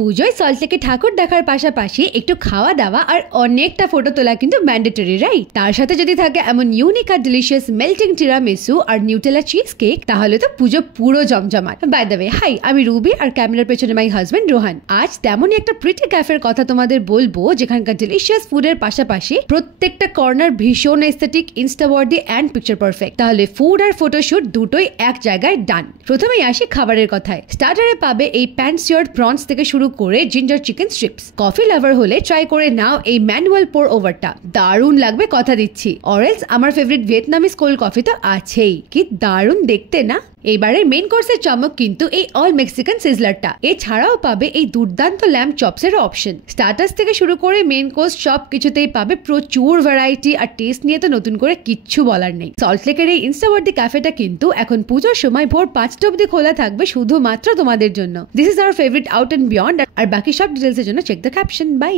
পুজোয় সল্টলেকে ঠাকুর দেখার পাশাপাশি একটু খাওয়া দাওয়া আর অনেকটা ফটো তোলা কিন্তু ম্যান্ডেটরি, রাইট? তার সাথে যদি থাকে এমন ইউনিক আর ডিলিশিয়াস মেল্টিং টিরামিসু আর নিউটেলা চিজ কেক, তাহলে তো পুজো পুরো জমজমাট। বাই দ্য ওয়ে, হাই, আমি রুবি আর ক্যামেরার পেছনে মাই হাজবেন্ড রোহান। আজ তেমনই একটা প্রিটি ক্যাফের কথা তোমাদের বলবো, যেখানকার ডিলিশিয়াস ফুডের পাশাপাশি প্রত্যেকটা কর্নার ভীষণ এস্থেটিক, ইনস্টাওয়ার্ডি অ্যান্ড পিকচার পারফেক্ট। তাহলে ফুড আর ফটোশুট দুটোই এক জায়গায় ডান। প্রথমেই আসি খাবারের কথায়। স্টার্টারে পাবে এই প্যান সিয়ার্ড প্রনস থেকে শুরু করে ginger chicken strips. Coffee lover হলে ট্রাই করে নাও এই ম্যানুয়াল পোর ওভারটা, দারুণ লাগবে কথা দিচ্ছি। অরেলস আমার ফেভারিট ভিয়েতনামিজ কোল্ড কফি তো আছেই। কি দারুণ দেখতে না? এবারের মেইন কোর্সের চমক কিন্তু এই অল মেক্সিকান সিজলারটা। এছাড়াও পাবে এই দুর্দান্ত ল্যাম্ব চপসের অপশন। স্টার্টার্স থেকে শুরু করে মেইন কোর্স সব কিছুতেই পাবে প্রচুর ভ্যারাইটি, আর টেস্ট নিয়ে তো নতুন করে কিচ্ছু বলার নেই। সল্টলেকের এই ইনস্টাওয়ার্ডি ক্যাফেটা কিন্তু এখন পুজোর সময় ভোর 5টা অবধি খোলা থাকবে শুধুমাত্র তোমাদের জন্য। This is our favourite out and beyond. আর বাকি সব ডিটেলসের জন্য চেক দ্য ক্যাপশন। বাই।